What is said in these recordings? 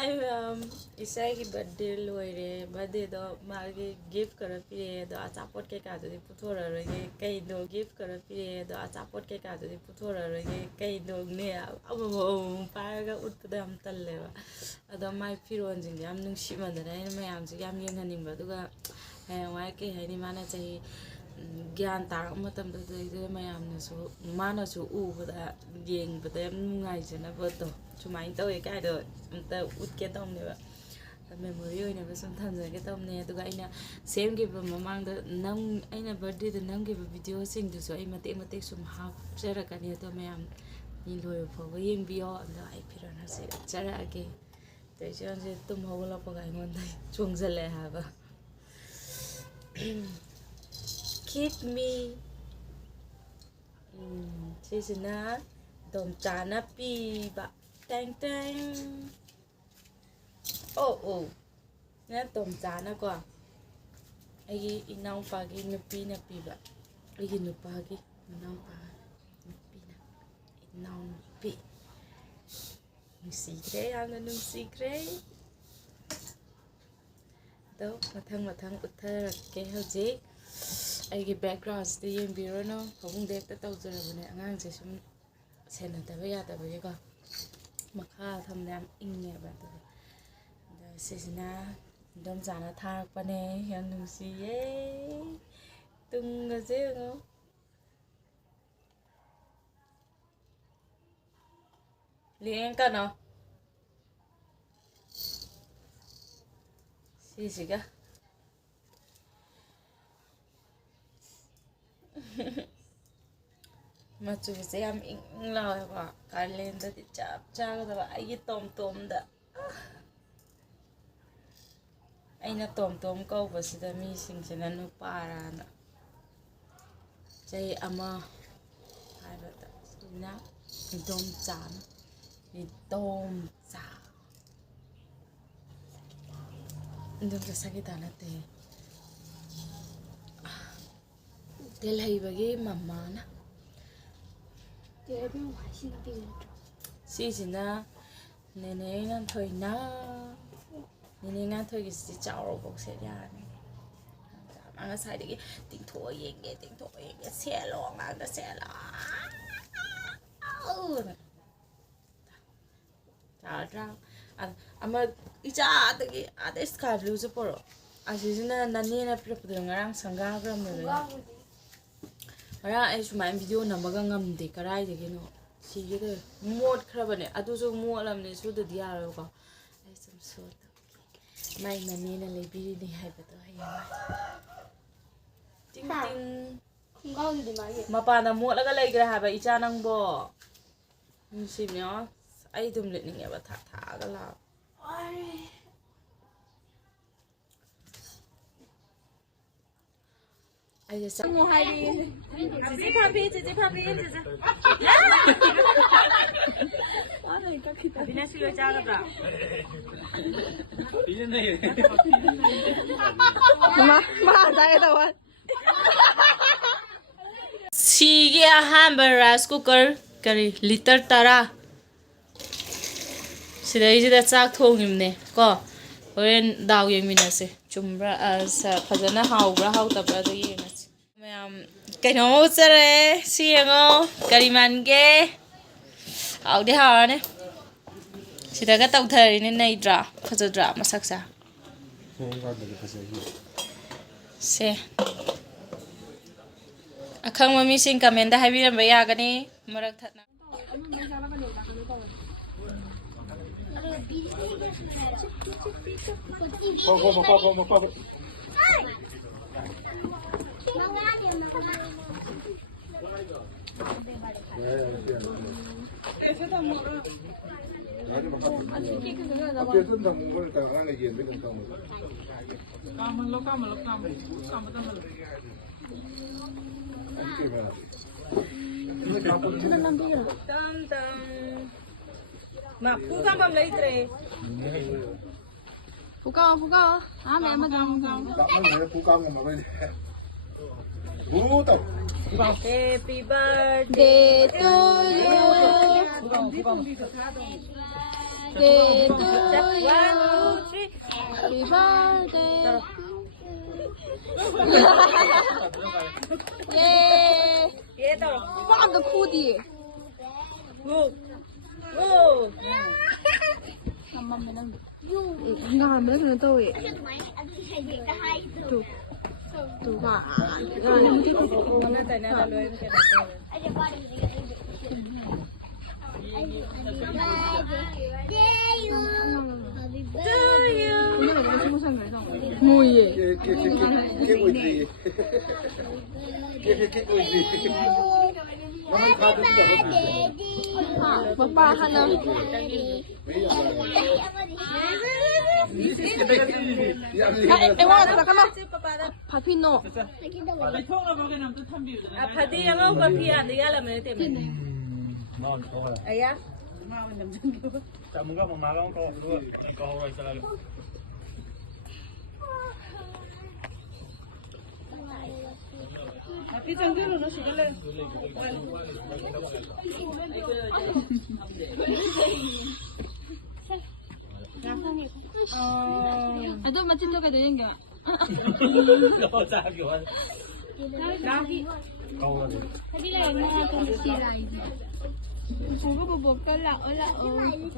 Hi ma'am, isai birthday loikhry. Birthday do magi gift kara pire do achapot ke ka jodi puthora roge kai do gift kara pire do achapot ke ka jodi puthora roge kai do ne abo paraga utpada am talle ba ado mai firon jing yam nungsi madara ina mayam ji yam yenghaning ba duga wa ke haini mana chai gyan tarak matam da mayam na su mana su ubada yengbada yam nungai jana ba to chumain tawe kai do amta utke tomne ba memory oina ba sum thamjage tomne aduga aina same gi ba mamang da nang aina birthday da nang gi ba video sing du so ai mate mate sum hap jara kani to mayam ni loyo pho yeng bio anda ai pirana se jara age te jon je tum hogla pa ga ngon dai chung jale ha ba keep me sisina dom chana pi ba tang tang oh na dom chana ko ai inau pa gi nupi na pi ba ai nupa gi inau pa nupi na inau pi nusikre ang nusikre do mathang uthar ke hoje ai gi background sti yeng biro no phobung dek ta taw jara bune angang je sum sena ta ba ya ta ba ko makha tham nam inge ba ta da sisina dom jana thak pane yang nusi ye tung ga je ngo lieng ka no sisiga machu se am ing la ba kalen da ti chap cha ga ba ai tom da aina tom ko ba si da mi sing se na nu para na chai ama hai ba ta na dom chan ni dom cha ndom sa sakita na te tel hai bagi mama na sisina nene ngan thoi na nene ngan thoi gi si chao ro bok se ya ni anga sai de ting tho yeng ge se lo nga da se la cha ama icha de gi ades ka lu se poro asisina nane na prapudra ngarang sangga gram le ai sumai video namaga ngamde karai de no sige de mod khrabane adu so molam ne su de dia ro ko ai sum so mai mani na le bi ni hai ba to hai ting ting khungau di ma ye mapa na mod la ga lai gra ha ba icha nang bo sim yo ai dum le ni ba tha ga la ai sa mo hai đi chị papi Bina silo cha ga Bina nahi ma dai da wan sige ahamba rice cooker kari liter tara sidai sida chak thongimne ko horen daw yengminase chumbra sa phajana hawbra hawtabra da yengas mayam kaino uchare siengo karimange awde hawne sida ga tawthari ne naidra phajadra masaksa se akhang mami sing comment da habiram ba yagani marak thatna Go. Mà phu cam bầm lấy tre. Phu cao. À mẹ mà cao. Phu cao mà bên. Phu tao. Happy birthday to you. birthday to you. 1, 2, 3. Happy birthday. 예. 얘도. 빵도 코디. 오. 오. Nga mấy cái tôi tụ hỏa Hôm nay là lôi cái mùi gì cái mùi gì cái mùi gì nó không pha tính được ba Hana em ơi là cái nào 파피노 아 바디야가 커피 안 돼야 라면 때문에. ngon có rồi 아야. chả muốn gặp một má không có rồi sao lại 비 정도로 너 시간을. 너 마침 저게 되는 게 có ra kiểu ăn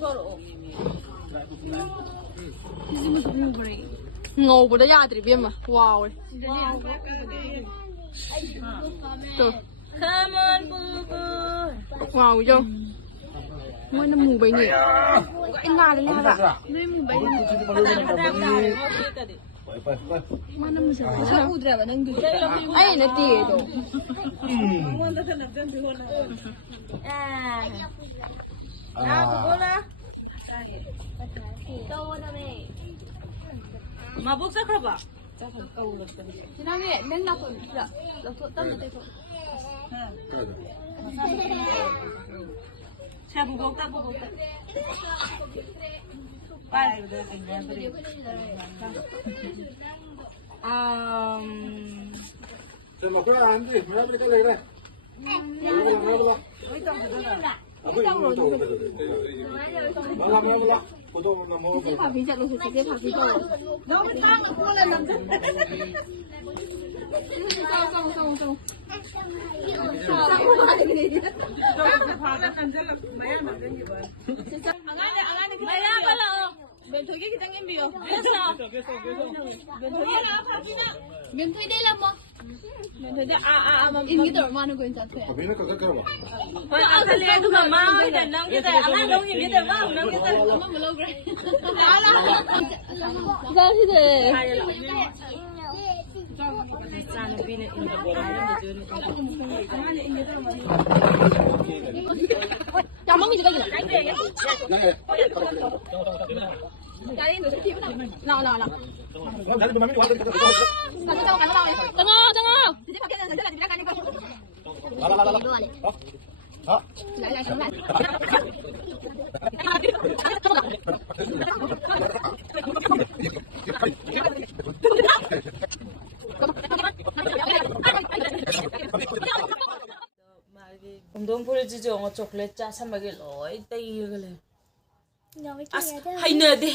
câu rồi ngầu của đấy 아들이 비엠마 와우 또 Come on, boo boo. 와우 좀 뭐는 mù bấy nhỉ anh nga đấy nga ạ mana musa sa udra ba nang dito ay na tiyo 보라. 마복 사크라바. 지난해 맨날 나 떴는데 자 무겁다 무겁다. 빨리. xem mà cứ ăn gì mới biết cái này đây 이제 밥 이제 놓고 이제 밥 이제 너무 탕을 보내 남자. 마야 발라. 멘토기 기장님 비요. 됐어. 멘토이 되라 뭐 멘토기 인기도 얼마나 거인 자퇴 có biết nó có cái cơ mà 아, 살래 그만 마음이 된다. 그래서 아마 너무 믿어 봐. 너무 믿어. 엄마 물어 그래 기다리래 짠 비는 야 먹이 지가 지가 나와 cái này mà mình ăn 장어 đó lại xuống lại 운동 보여주지 영어 초콜릿 짜 삼박이 로이 떼이 그래. 아, 하이나 돼.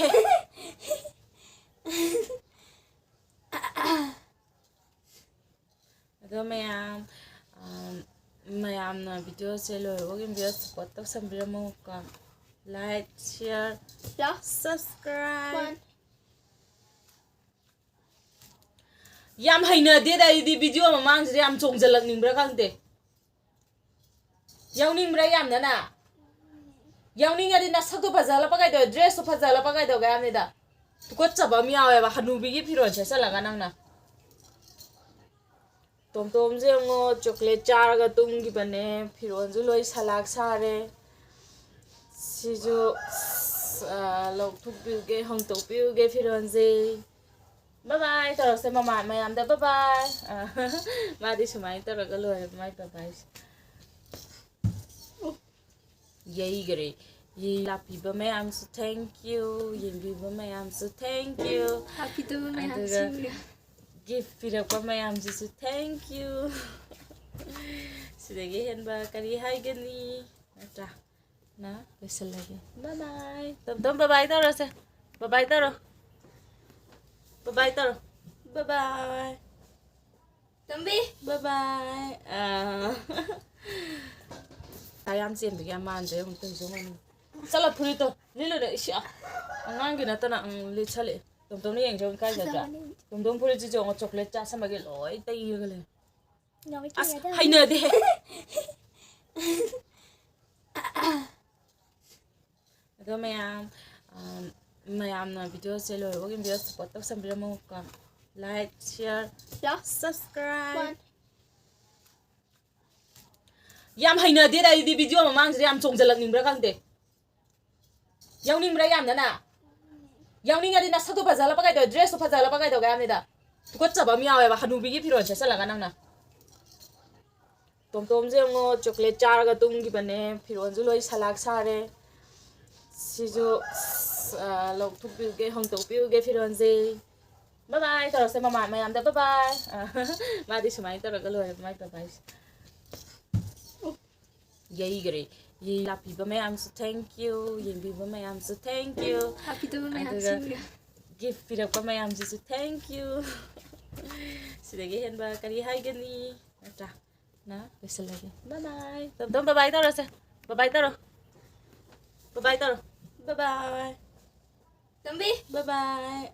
Đó mày video sẽ lôi vào cái video support tóc xong video một con like share subscribe yam hay nè đi đây đi video mà mang gì yam trồng dần lợn nín bữa khang thế yam nín bữa yam nữa nè yam nín cái đi na sắc tu phải giờ là bao cái đó dress tu phải giờ là bao cái đó cái yam này đó tu có chấp vào miao vậy mà hanu bị cái phiền sẽ là cái năng nè tôm tôm riêng ngô chocolate char cái tung cái bên này phiền rồi lôi salad sare si jo lộc thục biểu cái hồng tộc biểu cái phiền gì bye bye tao sẽ mà mày làm bye bye mà đi xem mày tao cái lôi mày bye bye yay cái gì là people mày am so thank you yin people mày am so thank you happy to me happy gift phiền qua mày am so thank you sẽ để cái hình ba cái gì hay cái gì na loisilage. Bye bye. Tom bye bye taro se. Bye bye taro. Bye bye taro. Bye bye. Tambi. Bye bye. Ayam sih yang bikin manja yang tuh zaman. Salah puri tuh. Lilo deh isya. Angang gina tanah ang licale. Tom ni yang jauh kai saja. Tom puri jauh ngocok coklat cas sama gelo. Itu iya gale. As hai na deh. Ito mayam na video selo. Wag yung video support tak sambil mau ka like, share, subscribe. Yam hai na deh dari di video mamang jadi yam cong jalan nimbra kang deh. Yang nimbra yam na. Yang ning ada nasa tu pasal apa kaya dress tu pasal apa kaya gaya ni dah. Tukut coba miawe bah hanu bigi piron saya salah kanang na. Tom je ngo chocolate char ga tum gi bane piron ju loi salak sare. Si jo lok thuk pi ge hong tok pi ge piron je. Bye bye terus saya mama mayam dah bye bye. Madi sumai terus kalau bye bye. Yay gre. Ye happy ba mayam so thank you. Ye bi ba mayam so thank you. Happy to be happy. Gift pirak pa mayam so thank you. Sige hen ba kari hai gani. Ata na whistle lagi. Bye bye. Tom bye bye taro se. Bye bye taro. Bye bye taro. Bye bye. Tambi. Bye bye.